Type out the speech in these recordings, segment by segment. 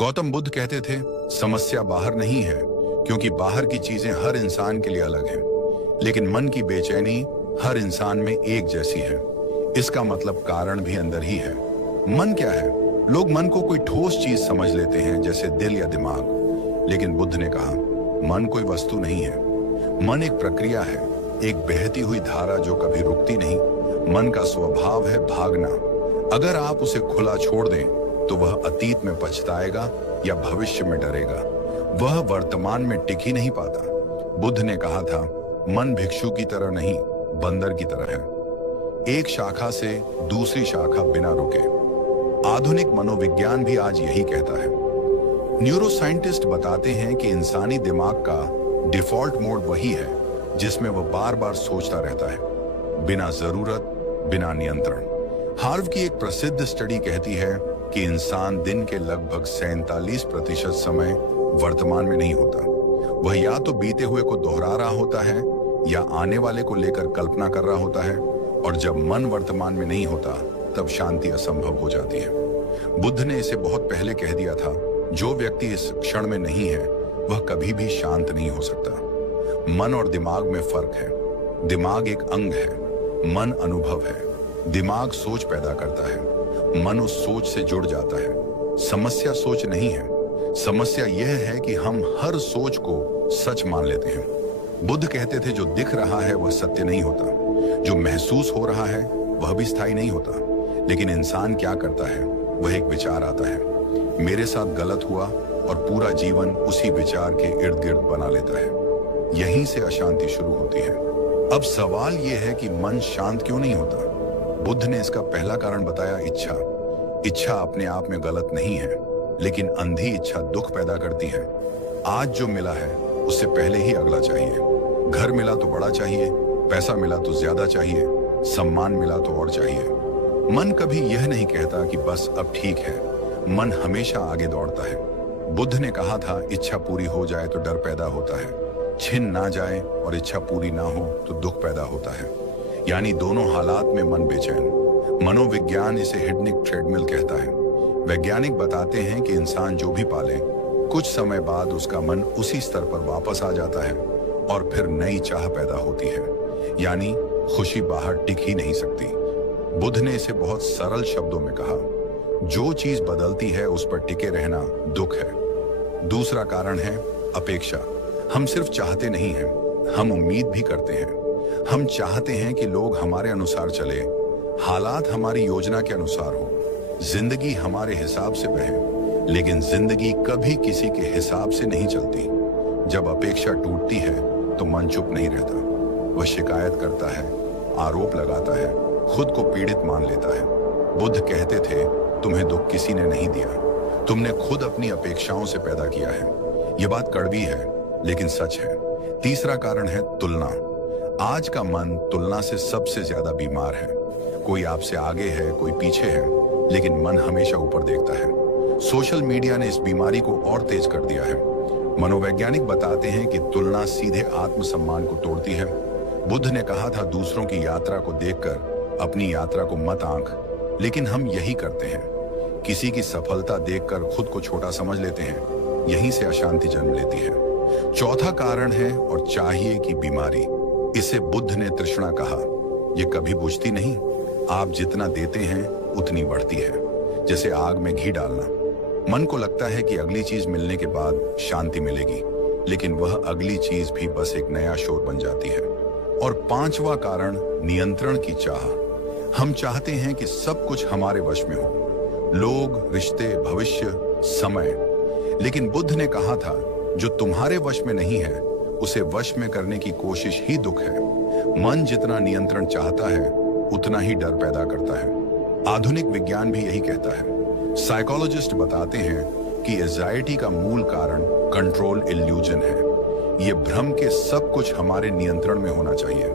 गौतम बुद्ध कहते थे, समस्या बाहर नहीं है, क्योंकि बाहर की चीजें हर इंसान के लिए अलग हैं, लेकिन मन की बेचैनी हर इंसान में एक जैसी है। इसका मतलब कारण भी अंदर ही है। मन क्या है? लोग मन को कोई ठोस चीज समझ लेते हैं, जैसे दिल या दिमाग। लेकिन बुद्ध ने कहा, मन कोई वस्तु नहीं है। मन एक प्रक्रिया है, एक बहती हुई धारा जो कभी रुकती नहीं। मन का स्वभाव है भागना। अगर आप उसे खुला छोड़ दें तो वह अतीत में पछताएगा या भविष्य में डरेगा। वह वर्तमान में टिक ही नहीं पाता। बुद्ध ने कहा था, मन भिक्षु की तरह नहीं, बंदर की तरह है, एक शाखा से दूसरी शाखा बिना रुके। आधुनिक मनोविज्ञान भी आज यही कहता है। न्यूरोसाइंटिस्ट बताते हैं कि इंसानी दिमाग का डिफॉल्ट मोड वही है जिसमें वह बार बार सोचता रहता है, बिना जरूरत, बिना नियंत्रण। हार्व की एक प्रसिद्ध स्टडी कहती है कि इंसान दिन के लगभग 47% समय वर्तमान में नहीं होता। वह या तो बीते हुए को दोहरा रहा होता है या आने वाले को लेकर कल्पना कर रहा होता है। और जब मन वर्तमान में नहीं होता तब शांति असंभव हो जाती है। बुद्ध ने इसे बहुत पहले कह दिया था, जो व्यक्ति इस क्षण में नहीं है वह कभी भी शांत नहीं हो सकता। मन और दिमाग में फर्क है। दिमाग एक अंग है, मन अनुभव है। दिमाग सोच पैदा करता है, मन उस सोच से जुड़ जाता है। समस्या सोच नहीं है, समस्या यह है कि हम हर सोच को सच मान लेते हैं। बुद्ध कहते थे, जो दिख रहा है वह सत्य नहीं होता, जो महसूस हो रहा है वह भी स्थायी नहीं होता। लेकिन इंसान क्या करता है? वह एक विचार आता है, मेरे साथ गलत हुआ, और पूरा जीवन उसी विचार के इर्द गिर्द बना लेता है। यहीं से अशांति शुरू होती है। अब सवाल यह है कि मन शांत क्यों नहीं होता? बुद्ध ने इसका पहला कारण बताया, इच्छा। इच्छा अपने आप में गलत नहीं है, लेकिन अंधी इच्छा दुख पैदा करती है। आज जो मिला है उससे पहले ही अगला चाहिए। घर मिला तो बड़ा चाहिए, पैसा मिला तो ज्यादा चाहिए, सम्मान मिला तो और चाहिए। मन कभी यह नहीं कहता कि बस अब ठीक है। मन हमेशा आगे दौड़ता है। बुद्ध ने कहा था, इच्छा पूरी हो जाए तो डर पैदा होता है, छिन ना जाए और इच्छा पूरी ना हो तो दुख पैदा होता है। यानी दोनों हालात में मन बेचैन। मनोविज्ञान इसे हिडनिक ट्रेडमिल कहता है। वैज्ञानिक बताते हैं कि इंसान जो भी पाले, कुछ समय बाद उसका मन उसी स्तर पर वापस आ जाता है और फिर नई चाह पैदा होती है। यानी खुशी बाहर टिक ही नहीं सकती। बुद्ध ने इसे बहुत सरल शब्दों में कहा, जो चीज बदलती है उस पर टिके रहना दुख है। दूसरा कारण है अपेक्षा। हम सिर्फ चाहते नहीं हैं, हम उम्मीद भी करते हैं। हम चाहते हैं कि लोग हमारे अनुसार चले, हालात हमारी योजना के अनुसार हो, जिंदगी हमारे हिसाब से बहे। लेकिन जिंदगी कभी किसी के हिसाब से नहीं चलती। जब अपेक्षा टूटती है तो मन चुप नहीं रहता। वह शिकायत करता है, आरोप लगाता है, खुद को पीड़ित मान लेता है। बुद्ध कहते थे, तुम्हें दुख किसी ने नहीं दिया, तुमने खुद अपनी अपेक्षाओं से पैदा किया है। यह बात कड़वी है लेकिन सच है। तीसरा कारण है तुलना। आज का मन तुलना से सबसे ज्यादा बीमार है। कोई आपसे आगे है, कोई पीछे है, लेकिन मन हमेशा ऊपर देखता है। सोशल मीडिया ने इस बीमारी को और तेज कर दिया है। मनोवैज्ञानिक बताते हैं कि तुलना सीधे आत्मसम्मान को तोड़ती है। बुद्ध ने कहा था, दूसरों की यात्रा को देखकर अपनी यात्रा को मत आंक। लेकिन हम यही करते हैं, किसी की सफलता देखकर खुद को छोटा समझ लेते हैं। यहीं से अशांति जन्म लेती है। चौथा कारण है और चाहिए की बीमारी। इसे बुद्ध ने तृष्णा कहा। यह कभी बुझती नहीं। आप जितना देते हैं उतनी बढ़ती है, जैसे आग में घी डालना। मन को लगता है कि अगली चीज मिलने के बाद शांति मिलेगी, लेकिन वह अगली चीज भी बस एक नया शोर बन जाती है। और पांचवा कारण नियंत्रण की चाह। हम चाहते हैं कि सब कुछ हमारे वश में हो, लोग, रिश्ते, भविष्य, समय। लेकिन बुद्ध ने कहा था, जो तुम्हारे वश में नहीं है उसे वश में करने की कोशिश ही दुख है। मन जितना नियंत्रण चाहता है उतना ही डर पैदा करता है। आधुनिक विज्ञान भी यही कहता है। साइकोलॉजिस्ट बताते हैं कि एंजाइटी का मूल कारण कंट्रोल इल्यूजन है। यह भ्रम के सब कुछ हमारे नियंत्रण में होना चाहिए।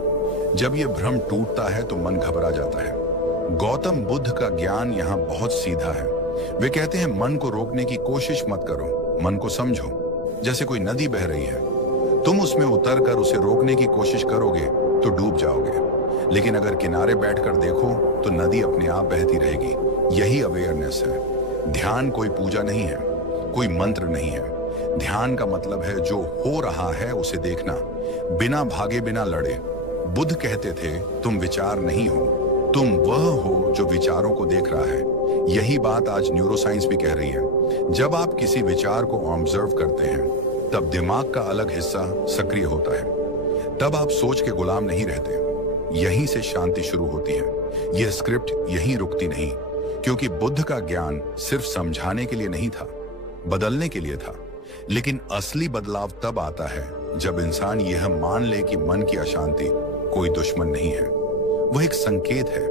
जब यह भ्रम टूटता है तो मन घबरा जाता है। गौतम बुद्ध का ज्ञान यहाँ बहुत सीधा है। वे कहते हैं, मन को रोकने की कोशिश मत करो, मन को समझो। जैसे कोई नदी बह रही है, तुम उसमें उतरकर उसे रोकने की कोशिश करोगे तो डूब जाओगे। लेकिन अगर किनारे बैठकर देखो तो नदी अपने आप बहती रहेगी। यही अवेयरनेस है। ध्यान कोई पूजा नहीं है, कोई मंत्र नहीं है। ध्यान का मतलब है जो हो रहा है उसे देखना, बिना भागे बिना लड़े। बुद्ध कहते थे तुम विचार नहीं हो, तुम वह हो जो विचारों को देख रहा है। यही बात आज न्यूरोसाइंस भी कह रही है। जब आप किसी विचार को ऑब्जर्व करते हैं तब दिमाग का अलग हिस्सा सक्रिय होता है। तब आप सोच के गुलाम नहीं रहते। यहीं से शांति शुरू होती है। यह स्क्रिप्ट यहीं रुकती नहीं, क्योंकि बुद्ध का ज्ञान सिर्फ समझाने के लिए नहीं था, बदलने के लिए था। लेकिन असली बदलाव तब आता है जब इंसान यह मान ले कि मन की अशांति कोई दुश्मन नहीं है, वह एक संकेत है,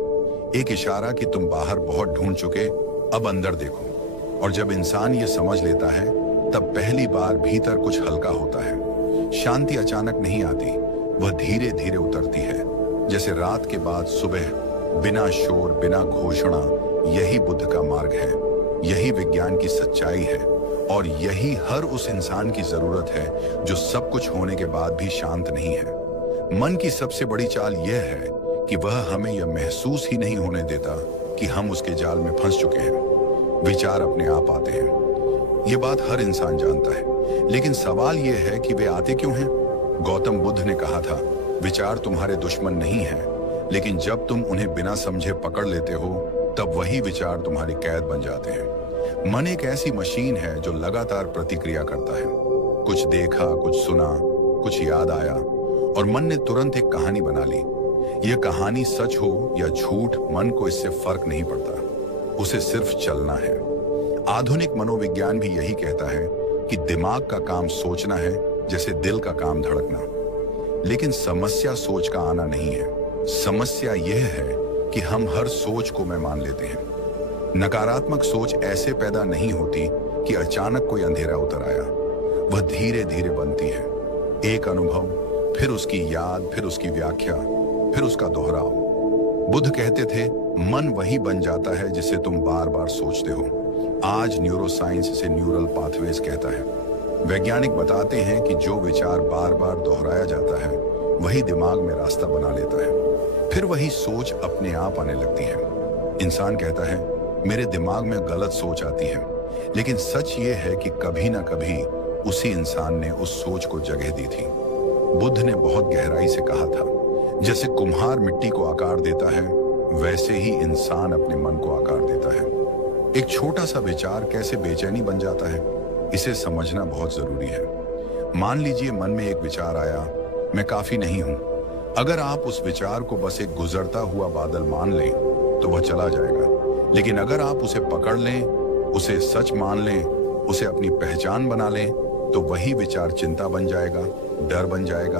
एक इशारा कि तुम बाहर बहुत ढूंढ चुके, अब अंदर देखो। और जब इंसान ये समझ लेता है तब पहली बार भीतर कुछ हल्का होता है। शांति अचानक नहीं आती, वह धीरे धीरे उतरती है, जैसे रात के बाद सुबह, बिना शोर बिना घोषणा। यही बुद्ध का मार्ग है, यही विज्ञान की सच्चाई है, और यही हर उस इंसान की जरूरत है जो सब कुछ होने के बाद भी शांत नहीं है। मन की सबसे बड़ी चाल यह है कि वह हमें यह महसूस ही नहीं होने देता कि हम उसके जाल में फंस चुके हैं। विचार अपने आप आते हैं, यह बात हर इंसान जानता है, लेकिन सवाल यह है कि वे आते क्यों हैं। गौतम बुद्ध ने कहा था, विचार तुम्हारे दुश्मन नहीं है, लेकिन जब तुम उन्हें बिना समझे पकड़ लेते हो तब वही विचार तुम्हारी कैद बन जाते हैं। मन एक ऐसी मशीन है जो लगातार प्रतिक्रिया करता है। कुछ देखा, कुछ सुना, कुछ याद आया, और मन ने तुरंत एक कहानी बना ली। यह कहानी सच हो या झूठ, मन को इससे फर्क नहीं पड़ता, उसे सिर्फ चलना है। आधुनिक मनोविज्ञान भी यही कहता है कि दिमाग का काम सोचना है जैसे दिल का काम धड़कना। लेकिन समस्या सोच का आना नहीं है, समस्या यह है कि हम हर सोच को मैं मान लेते हैं। नकारात्मक सोच ऐसे पैदा नहीं होती कि अचानक कोई अंधेरा उतर आया, वह धीरे धीरे बनती है। एक अनुभव, फिर उसकी याद, फिर उसकी व्याख्या, फिर उसका दोहराव। बुद्ध कहते थे मन वही बन जाता है जिसे तुम बार बार सोचते हो। आज न्यूरोसाइंस इसे न्यूरल पाथवेज कहता है। वैज्ञानिक बताते हैं कि जो विचार बार बार दोहराया जाता है वही दिमाग में रास्ता बना लेता है, फिर वही सोच अपने आप आने लगती है। इंसान कहता है मेरे दिमाग में गलत सोच आती है, लेकिन सच ये है कि कभी ना कभी उसी इंसान ने उस सोच को जगह दी थी। बुद्ध ने बहुत गहराई से कहा था, जैसे कुम्हार मिट्टी को आकार देता है वैसे ही इंसान अपने मन को आकार देता है। एक छोटा सा विचार कैसे बेचैनी बन जाता है, इसे समझना बहुत जरूरी है। मान लीजिए मन में एक विचार आया, मैं काफी नहीं हूं। अगर आप उस विचार को बस एक गुजरता हुआ बादल मान लें तो वह चला जाएगा, लेकिन अगर आप उसे पकड़ लें, उसे सच मान लें, उसे अपनी पहचान बना लें, तो वही विचार चिंता बन जाएगा, डर बन जाएगा,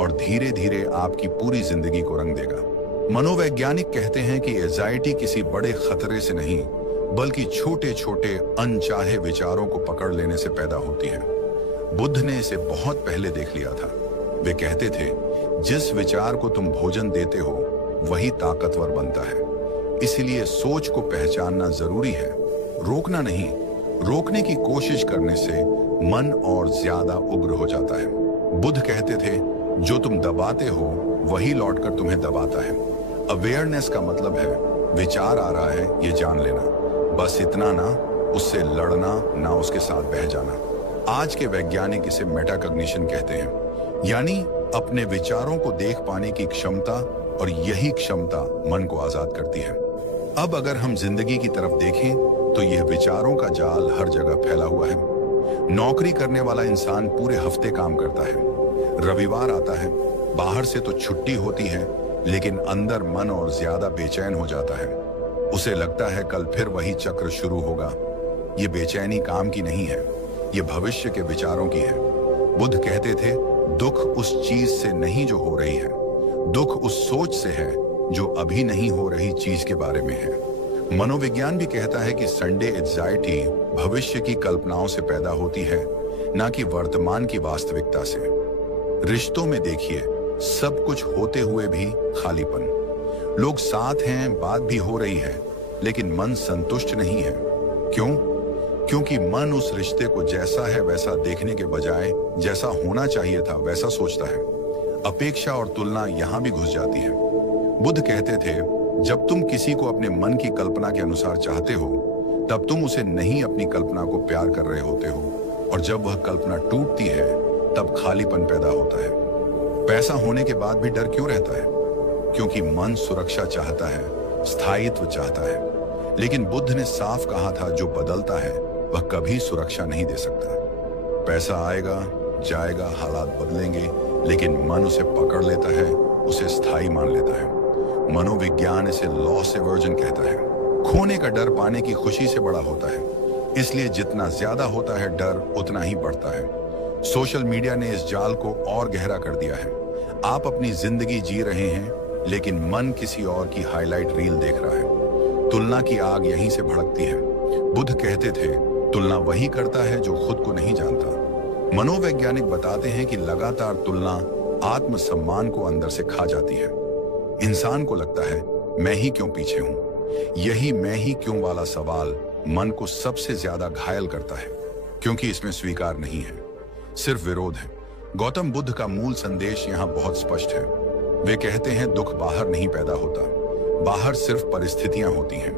और धीरे धीरे आपकी पूरी जिंदगी को रंग देगा। मनोवैज्ञानिक कहते हैं कि एंजाइटी किसी बड़े खतरे से नहीं, बल्कि छोटे छोटे अनचाहे विचारों को पकड़ लेने से पैदा होती है। बुद्ध ने इसे बहुत पहले देख लिया था। वे कहते थे जिस विचार को तुम भोजन देते हो वही ताकतवर बनता है। इसलिए सोच को पहचानना जरूरी है, रोकना नहीं। रोकने की कोशिश करने से मन और ज्यादा उग्र हो जाता है। बुद्ध कहते थे जो तुम दबाते हो वही लौटकर तुम्हें दबाता है। अवेयरनेस का मतलब है विचार आ रहा है ये जान लेना, बस इतना ना उससे लड़ना, ना उसके साथ बह जाना। आज के वैज्ञानिक इसे मेटाकॉग्निशन कहते हैं, यानी अपने विचारों को देख पाने की क्षमता, और यही क्षमता मन को आजाद करती है। अब अगर हम जिंदगी की तरफ देखें तो यह विचारों का जाल हर जगह फैला हुआ है। नौकरी करने वाला इंसान पूरे हफ्ते काम करता है, रविवार आता है, बाहर से तो छुट्टी होती है, लेकिन अंदर मन और ज्यादा बेचैन हो जाता है। उसे लगता है कल फिर वही चक्र शुरू होगा। ये बेचैनी काम की नहीं है, ये भविष्य के विचारों की है। बुद्ध कहते थे दुख उस चीज से नहीं जो हो रही है, दुख उस सोच से है जो अभी नहीं हो रही चीज के बारे में है। मनोविज्ञान भी कहता है कि संडे एंजाइटी भविष्य की कल्पनाओं से पैदा होती है, ना कि वर्तमान की वास्तविकता से। रिश्तों में देखिए, सब कुछ होते हुए भी खालीपन। लोग साथ हैं, बात भी हो रही है, लेकिन मन संतुष्ट नहीं है। क्यों? क्योंकि मन उस रिश्ते को जैसा है वैसा देखने के बजाय जैसा होना चाहिए था वैसा सोचता है। अपेक्षा और तुलना यहां भी घुस जाती है। बुद्ध कहते थे जब तुम किसी को अपने मन की कल्पना के अनुसार चाहते हो तब तुम उसे नहीं अपनी कल्पना को प्यार कर रहे होते हो, और जब वह कल्पना टूटती है तब खालीपन पैदा होता है। पैसा होने के बाद भी डर क्यों रहता है? क्योंकि मन सुरक्षा चाहता है, स्थायित्व चाहता है। लेकिन बुद्ध ने साफ कहा था, जो बदलता है वह कभी सुरक्षा नहीं दे सकता। पैसा आएगा जाएगा, हालात बदलेंगे, लेकिन मन उसे पकड़ लेता है, उसे स्थायी मान लेता है। मनोविज्ञान इसे लॉस एवर्जन कहता है। खोने का डर पाने की खुशी से बड़ा होता है, इसलिए जितना ज्यादा होता है डर उतना ही बढ़ता है। सोशल मीडिया ने इस जाल को और गहरा कर दिया है। आप अपनी जिंदगी जी रहे हैं, लेकिन मन किसी और की हाईलाइट रील देख रहा है। तुलना की आग यहीं से भड़कती है। बुद्ध कहते थे, तुलना वही करता है जो खुद को नहीं जानता। मनोवैज्ञानिक बताते हैं कि लगातार तुलना आत्मसम्मान को अंदर से खा जाती है। इंसान को लगता है, मैं ही क्यों पीछे हूं। यही मैं ही क्यों वाला सवाल मन को सबसे ज्यादा घायल करता है, क्योंकि इसमें स्वीकार नहीं है, सिर्फ विरोध है। गौतम बुद्ध का मूल संदेश यहाँ बहुत स्पष्ट है। वे कहते हैं, दुख बाहर नहीं पैदा होता, बाहर सिर्फ परिस्थितियां होती हैं।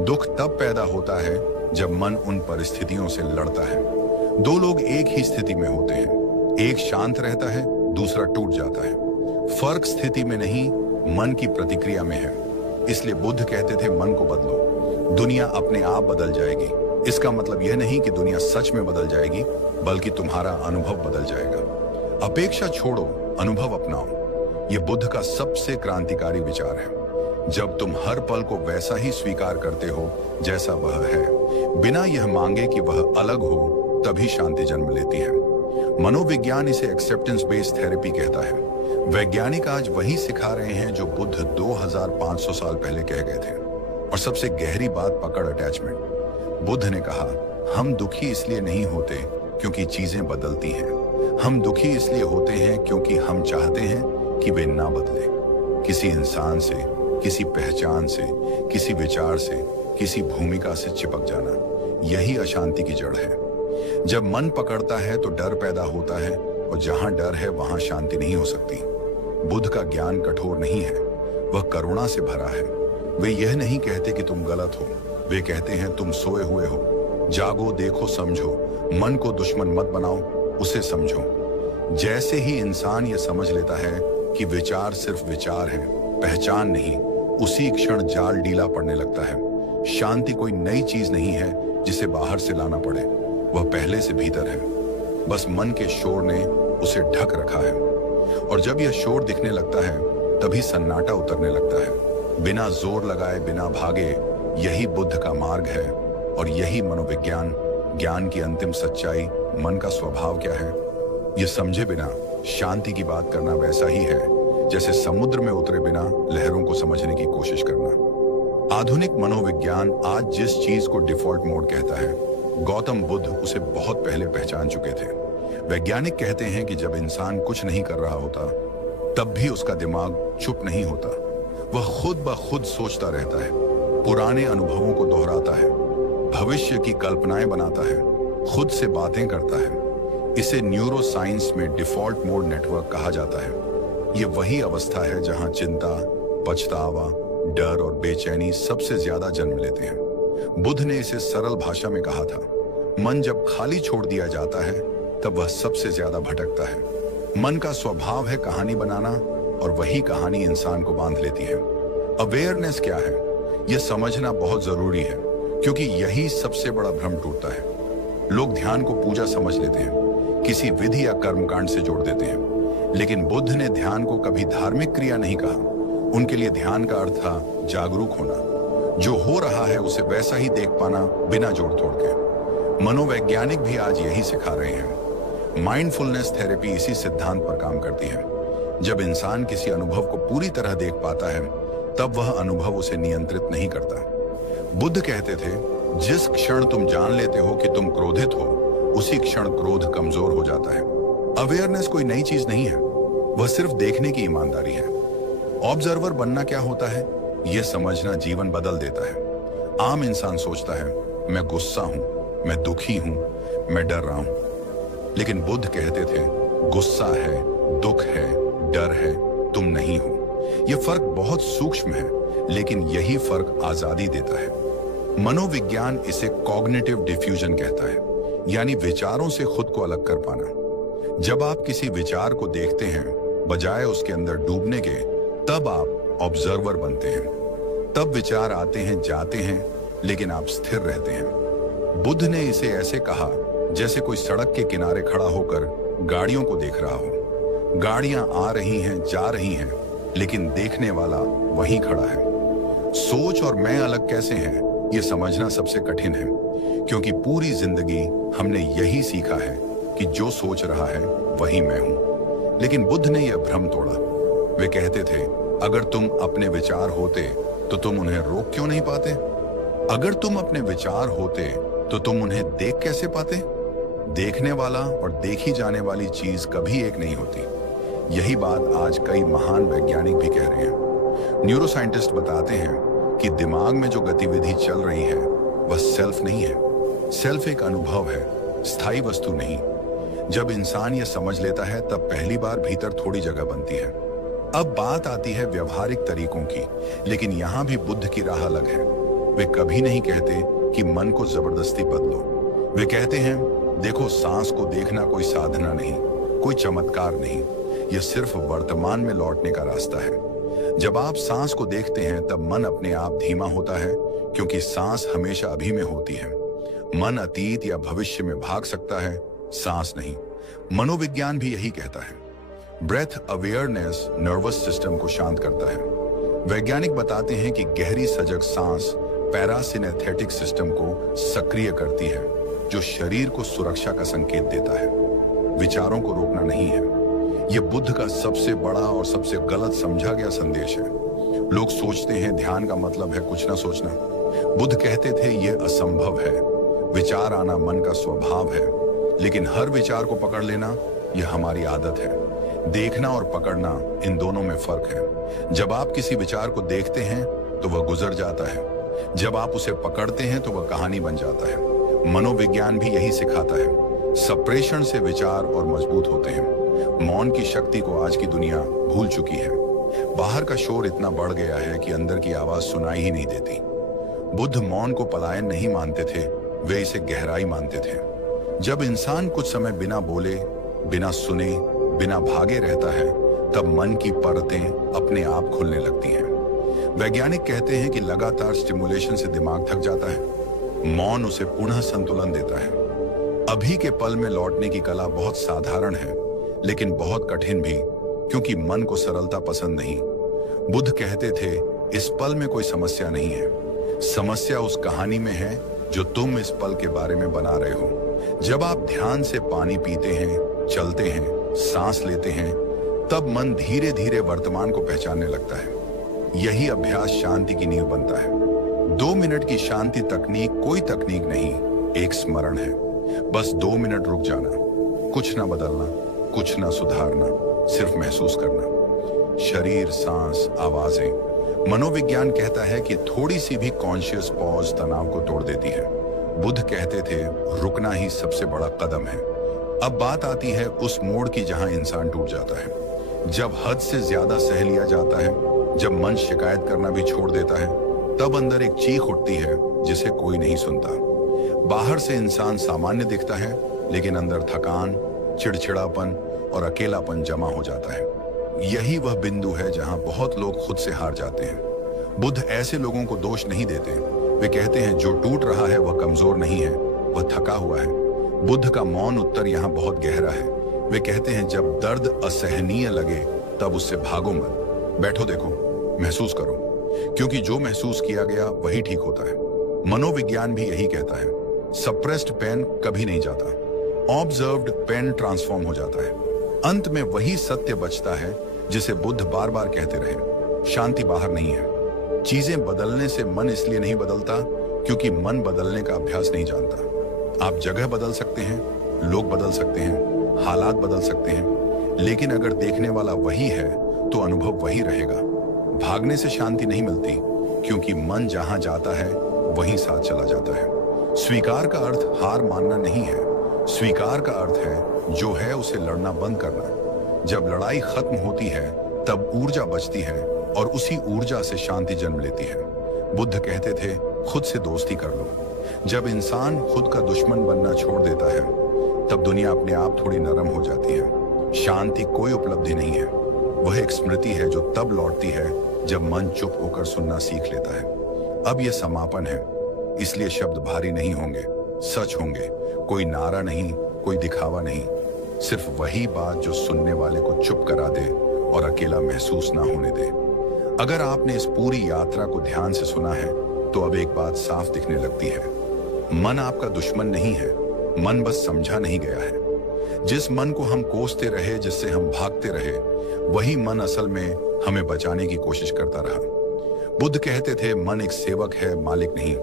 दुख तब पैदा होता है जब मन उन परिस्थितियों से लड़ता है। दो लोग एक ही स्थिति में होते हैं, एक शांत रहता है, दूसरा टूट जाता है। फर्क स्थिति में नहीं, मन की प्रतिक्रिया में है। इसलिए बुद्ध कहते थे, मन को बदलो, दुनिया अपने आप बदल जाएगी। इसका मतलब यह नहीं कि दुनिया सच में बदल जाएगी, बल्कि तुम्हारा अनुभव बदल जाएगा। अपेक्षा छोड़ो, अनुभव अपनाओ। यह बुद्ध का सबसे क्रांतिकारी विचार है। जब तुम हर पल को वैसा ही स्वीकार करते हो जैसा वह है, बिना यह मांगे कि वह अलग हो, तभी शांति जन्म लेती है। मनोविज्ञान इसे एक्सेप्टेंस बेस्ड थेरेपी कहता है। वैज्ञानिक आज वही सिखा रहे हैं जो बुद्ध 2500 साल पहले कह गए थे। और सबसे गहरी बात, पकड़, अटैचमेंट। बुद्ध ने कहा, हम दुखी इसलिए नहीं होते क्योंकि चीजें बदलती हैं। हम दुखी इसलिए होते हैं क्योंकि हम चाहते हैं कि वे ना बदले। किसी इंसान से, किसी पहचान से, किसी विचार से, किसी भूमिका से चिपक जाना, यही अशांति की जड़ है। जब मन पकड़ता है तो डर पैदा होता है, और जहां डर है वहां शांति नहीं हो सकती। बुद्ध का ज्ञान कठोर नहीं है, वह करुणा से भरा है। वे यह नहीं कहते कि तुम गलत हो, वे कहते हैं तुम सोए हुए हो। जागो, देखो, समझो। मन को दुश्मन मत बनाओ, उसे समझो। जैसे ही इंसान यह समझ लेता है कि विचार सिर्फ विचार है, पहचान नहीं, उसी क्षण जाल ढीला पड़ने लगता है। शांति कोई नई चीज नहीं है जिसे बाहर से लाना पड़े, वह पहले से भीतर है। बस मन के शोर ने उसे ढक रखा है। और जब यह शोर दिखने लगता है, तभी सन्नाटा उतरने लगता है। बिना जोर लगाए, बिना भागे, यही बुद्ध का मार्ग है। और यही मनोविज्ञान, ज्ञान की अंतिम सच्चाई। मन का स्वभाव क्या है, यह समझे बिना शांति की बात करना वैसा ही है जैसे समुद्र में उतरे बिना लहरों को समझने की कोशिश करना। आधुनिक मनोविज्ञान आज जिस चीज को डिफॉल्ट मोड कहता है, गौतम बुद्ध उसे बहुत पहले पहचान चुके थे। वैज्ञानिक कहते हैं कि जब इंसान कुछ नहीं कर रहा होता, तब भी उसका दिमाग चुप नहीं होता। वह खुद ब खुद सोचता रहता है, पुराने अनुभवों को दोहराता है, भविष्य की कल्पनाएं बनाता है, खुद से बातें करता है। इसे न्यूरो साइंस में डिफॉल्ट मोड नेटवर्क कहा जाता है। यह वही अवस्था है जहां चिंता, पछतावा, डर और बेचैनी सबसे ज्यादा जन्म लेते हैं। बुद्ध ने इसे सरल भाषा में कहा था, मन जब खाली छोड़ दिया जाता है तब वह सबसे ज्यादा भटकता है। मन का स्वभाव है कहानी बनाना, और वही कहानी इंसान को बांध लेती है। अवेयरनेस क्या है, यह समझना बहुत जरूरी है, क्योंकि यही सबसे बड़ा भ्रम टूटता है। लोग ध्यान को पूजा समझ लेते हैं, किसी विधि या कर्मकांड से जोड़ देते हैं। लेकिन बुद्ध ने ध्यान को कभी धार्मिक क्रिया नहीं कहा। उनके लिए ध्यान का अर्थ था जागरूक होना, जो हो रहा है उसे वैसा ही देख पाना, बिना जोड़ तोड़ के। मनोवैज्ञानिक भी आज यही सिखा रहे हैं। माइंडफुलनेस थेरेपी इसी सिद्धांत पर काम करती है। जब इंसान किसी अनुभव को पूरी तरह देख पाता है, तब वह अनुभव उसे नियंत्रित नहीं करता। बुद्ध कहते थे, जिस क्षण तुम जान लेते हो कि तुम क्रोधित हो, उसी क्षण क्रोध कमजोर हो जाता है। अवेयरनेस कोई नई चीज नहीं है, वह सिर्फ देखने की ईमानदारी है। ऑब्जर्वर बनना क्या होता है, यह समझना जीवन बदल देता है। आम इंसान सोचता है, मैं गुस्सा हूं, मैं दुखी हूं, मैं डर रहा हूं। लेकिन बुद्ध कहते थे, गुस्सा है, दुख है, डर है, तुम नहीं हो। यह फर्क बहुत सूक्ष्म है, लेकिन यही फर्क आजादी देता है। मनोविज्ञान इसे कॉग्निटिव डिफ्यूजन कहता है, यानी विचारों से खुद को अलग कर पाना। जब आप किसी विचार को देखते हैं बजाय उसके अंदर डूबने के, तब आप ऑब्जर्वर बनते हैं। तब विचार आते हैं जाते हैं, लेकिन आप स्थिर रहते हैं। बुद्ध ने इसे ऐसे कहा जैसे कोई सड़क के किनारे खड़ा होकर गाड़ियों को देख रहा हो। गाड़ियां आ रही हैं जा रही हैं, लेकिन देखने वाला वहीं खड़ा है। सोच और मैं अलग कैसे हैं, ये समझना सबसे कठिन है, क्योंकि पूरी जिंदगी हमने यही सीखा है कि जो सोच रहा है वही मैं हूं। लेकिन बुद्ध ने यह भ्रम तोड़ा। वे कहते थे, अगर तुम अपने विचार होते तो तुम उन्हें रोक क्यों नहीं पाते? अगर तुम अपने विचार होते तो तुम उन्हें देख कैसे पाते? देखने वाला और देखी जाने वाली चीज कभी एक नहीं होती। यही बात आज कई महान वैज्ञानिक भी कह रहे हैं। न्यूरोसाइंटिस्ट बताते हैं कि दिमाग में जो गतिविधि चल रही है वह सेल्फ नहीं है। सेल्फ एक अनुभव है, स्थायी वस्तु नहीं। जब इंसान यह समझ लेता है तब पहली बार भीतर थोड़ी जगह बनती है। अब बात आती है व्यवहारिक तरीकों की, लेकिन यहां भी बुद्ध की राह अलग है। वे कभी नहीं कहते कि मन को जबरदस्ती बदलो। वे कहते हैं, देखो, सांस को देखना कोई साधना नहीं, कोई चमत्कार नहीं, यह सिर्फ वर्तमान में लौटने का रास्ता है। जब आप सांस को देखते हैं तब मन अपने आप धीमा होता है, क्योंकि सांस हमेशा अभी में होती है। मन अतीत या भविष्य में भाग सकता है, सांस नहीं। मनोविज्ञान भी यही कहता है। ब्रेथ अवेयरनेस नर्वस सिस्टम को शांत करता है। वैज्ञानिक बताते हैं कि गहरी सजग सांस पैरासिनेस्थेटिक सिस्टम को सक्रिय करती है, जो शरीर को सुरक्षा का संकेत देता है। विचारों को रोकना नहीं है। यह बुद्ध का सबसे बड़ा और सबसे गलत समझा गया संदेश है। लोग सोचते हैं ध्यान का मतलब है कुछ ना सोचना। बुद्ध कहते थे यह असंभव है। विचार आना मन का स्वभाव है, लेकिन हर विचार को पकड़ लेना यह हमारी आदत है। देखना और पकड़ना, इन दोनों में फर्क है। जब आप किसी विचार को देखते हैं तो वह गुजर जाता है, जब आप उसे पकड़ते हैं तो वह कहानी बन जाता है। मनोविज्ञान भी यही सिखाता है। सप्रेशन से विचार और मजबूत होते हैं। मौन की शक्ति को आज की दुनिया भूल चुकी है। बाहर का शोर इतना बढ़ गया है कि अंदर की आवाज सुनाई ही नहीं देती। बुद्ध मौन को पलायन नहीं मानते थे, वे इसे गहराई मानते थे। जब इंसान कुछ समय बिना बोले, बिना सुने, बिना भागे रहता है, तब मन की परतें अपने आप खुलने लगती हैं। वैज्ञानिक कहते हैं कि लगातार स्टिमुलेशन से दिमाग थक जाता है। मौन उसे पुनः संतुलन देता है। अभी के पल में लौटने की कला बहुत साधारण है, लेकिन बहुत कठिन भी, क्योंकि मन को सरलता पसंद नहीं। बुद्ध कहते थे, इस पल में कोई समस्या नहीं है, समस्या उस कहानी में है जो तुम इस पल के बारे में बना रहे हो। जब आप ध्यान से पानी पीते हैं, चलते हैं, सांस लेते हैं, तब मन धीरे धीरे वर्तमान को पहचानने लगता है। यही अभ्यास शांति की नींव बनता है। 2 मिनट की शांति तकनीक कोई तकनीक नहीं, एक स्मरण है। बस 2 मिनट रुक जाना, कुछ ना बदलना, कुछ ना सुधारना, सिर्फ महसूस करना। शरीर, सांस, आवाजें। मनोविज्ञान कहता है कि थोड़ी सी भी कॉन्शियस पॉज तनाव को तोड़ देती है। बुद्ध कहते थे, रुकना ही सबसे बड़ा कदम है। अब बात आती है उस मोड़ की जहां इंसान टूट जाता है। जब हद से ज्यादा सह लिया जाता है, जब मन शिकायत करना भी छोड़ देता है, तब अंदर एक चीख उठती है जिसे कोई नहीं सुनता। बाहर से इंसान सामान्य दिखता है, लेकिन अंदर थकान, चिड़चिड़ापन और अकेलापन जमा हो जाता है। यही वह बिंदु है जहां बहुत लोग खुद से हार जाते हैं। बुद्ध ऐसे लोगों को दोष नहीं देते। वे कहते हैं जो टूट रहा है वह कमजोर नहीं है, वह थका हुआ है। बुद्ध का मौन उत्तर यहाँ बहुत गहरा है। वे कहते हैं जब दर्द असहनीय लगे तब उससे भागो मत, बैठो, देखो, महसूस करो, क्योंकि जो महसूस किया गया वही ठीक होता है। मनोविज्ञान भी यही कहता है। सप्रेस्ड पेन कभी नहीं जाता, ऑब्जर्व्ड पेन ट्रांसफॉर्म हो जाता है। अंत में वही सत्य बचता है जिसे बुद्ध बार बार कहते रहे, शांति बाहर नहीं है। चीजें बदलने से मन इसलिए नहीं बदलता क्योंकि मन बदलने का अभ्यास नहीं जानता। आप जगह बदल सकते हैं, लोग बदल सकते हैं, हालात बदल सकते हैं, लेकिन अगर देखने वाला वही है तो अनुभव वही रहेगा। भागने से शांति नहीं मिलती, क्योंकि मन जहां जाता है वहीं साथ चला जाता है। स्वीकार का अर्थ हार मानना नहीं है। स्वीकार का अर्थ है जो है उसे लड़ना बंद करना। जब लड़ाई खत्म होती है तब ऊर्जा बचती है और उसी ऊर्जा से शांति जन्म लेती है। बुद्ध कहते थे, खुद से दोस्ती कर लो। जब इंसान खुद का दुश्मन बनना छोड़ देता है, तब दुनिया अपने आप थोड़ी नरम हो जाती है। शांति कोई उपलब्धि नहीं है, वह एक स्मृति है जो तब लौटती है जब मन चुप होकर सुनना सीख लेता है। अब यह समापन है, इसलिए शब्द भारी नहीं होंगे, सच होंगे। कोई नारा नहीं, कोई दिखावा नहीं, सिर्फ वही बात जो सुनने वाले को चुप करा दे और अकेला महसूस ना होने दे। अगर आपने इस पूरी यात्रा को ध्यान से सुना है, तो अब एक बात साफ दिखने लगती है। मन आपका दुश्मन नहीं है, मन बस समझा नहीं गया है। जिस मन को हम कोसते रहे, जिससे हम भागते रहे, वही मन असल में हमें बचाने की कोशिश करता रहा। बुद्ध कहते थे, मन एक सेवक है, मालिक नहीं।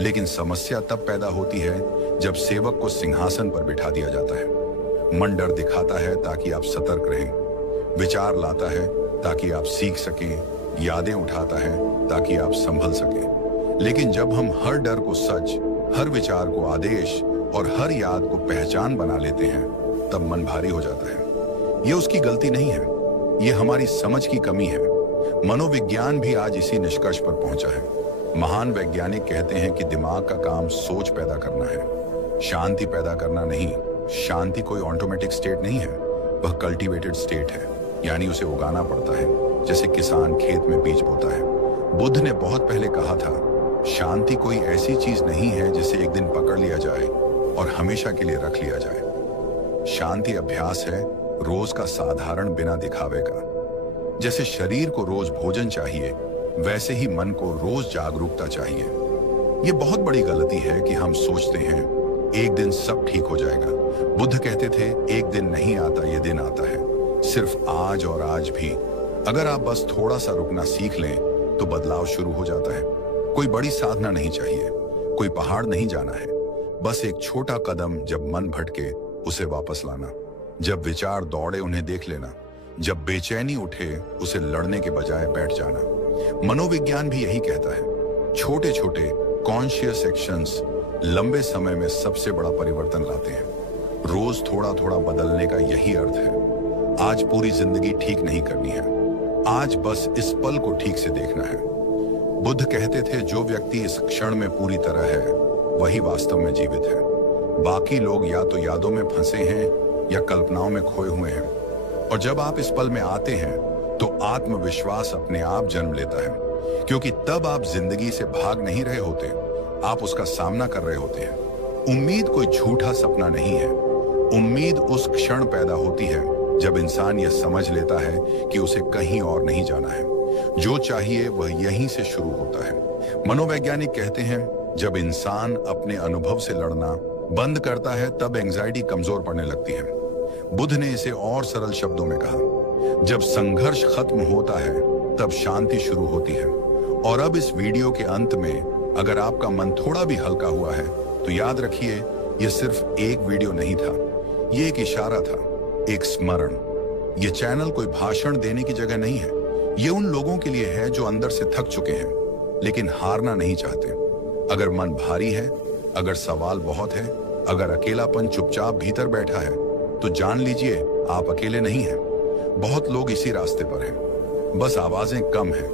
लेकिन समस्या तब पैदा होती है जब सेवक को सिंहासन पर बिठा दिया जाता है। मन डर दिखाता है ताकि आप सतर्क रहें, विचार लाता है ताकि आप सीख सकें, यादें उठाता है ताकि आप संभल सकें। लेकिन जब हम हर डर को सच, हर विचार को आदेश और हर याद को पहचान बना लेते हैं, तब मन भारी हो जाता है। यह उसकी गलती नहीं है, यह हमारी समझ की कमी है। मनोविज्ञान भी आज इसी निष्कर्ष पर पहुंचा है। महान वैज्ञानिक कहते हैं कि दिमाग का काम सोच पैदा करना है, शांति पैदा करना नहीं। शांति कोई ऑटोमेटिक स्टेट नहीं है, वह कल्टीवेटेड स्टेट है, यानी उसे उगाना पड़ता है, जैसे किसान खेत में बीज बोता है। बुद्ध ने बहुत पहले कहा था, शांति कोई ऐसी चीज नहीं है जिसे एक दिन पकड़ लिया जाए और हमेशा के लिए रख लिया जाए। शांति अभ्यास है, रोज का साधारण बिना दिखावे का। जैसे शरीर को रोज भोजन चाहिए, वैसे ही मन को रोज जागरूकता चाहिए। यह बहुत बड़ी गलती है कि हम सोचते हैं एक दिन सब ठीक हो जाएगा। बुद्ध कहते थे, एक दिन नहीं आता, यह दिन आता है, सिर्फ आज और आज भी। अगर आप बस थोड़ा सा रुकना सीख लें, तो बदलाव शुरू हो जाता है। कोई बड़ी साधना नहीं चाहिए, कोई पहाड़ नहीं जाना है, बस एक छोटा कदम। जब मन भटके, उसे वापस लाना। जब विचार दौड़े, उन्हें देख लेना। जब बेचैनी उठे, उसे लड़ने के बजाय बैठ जाना। मनोविज्ञान भी यही कहता है, छोटे छोटे कॉन्शियस एक्शंस लंबे समय में सबसे बड़ा परिवर्तन लाते हैं। रोज थोड़ा थोड़ा बदलने का यही अर्थ है। आज पूरी जिंदगी ठीक नहीं करनी है, आज बस इस पल को ठीक से देखना है। बुद्ध कहते थे, जो व्यक्ति इस क्षण में पूरी तरह है, वही वास्तव में जीवित है। बाकी लोग या तो यादों में फंसे हैं या कल्पनाओं में खोए हुए हैं। और जब आप इस पल में आते हैं, तो आत्मविश्वास अपने आप जन्म लेता है, क्योंकि तब आप जिंदगी से भाग नहीं रहे होते, आप उसका सामना कर रहे होते हैं। उम्मीद कोई झूठा सपना नहीं है। उम्मीद उस क्षण पैदा होती है जब इंसान यह समझ लेता है कि उसे कहीं और नहीं जाना है। जो चाहिए वह यहीं से शुरू होता है। मनोवैज्ञानिक कहते हैं, जब इंसान अपने अनुभव से लड़ना बंद करता है, तब एंजाइटी कमजोर पड़ने लगती है। बुद्ध ने इसे और सरल शब्दों में कहा, जब संघर्ष खत्म होता है, तब शांति शुरू होती है। और अब इस वीडियो के अंत में, अगर आपका मन थोड़ा भी हल्का हुआ है, तो याद रखिए, यह सिर्फ एक वीडियो नहीं था, यह एक इशारा था, एक स्मरण। यह चैनल कोई भाषण देने की जगह नहीं है। यह उन लोगों के लिए है जो अंदर से थक चुके हैं, लेकिन हारना नहीं चाहते। अगर मन भारी है, अगर सवाल बहुत है, अगर अकेलापन चुपचाप भीतर बैठा है, तो जान लीजिए आप अकेले नहीं हैं। बहुत लोग इसी रास्ते पर हैं, बस आवाजें कम हैं।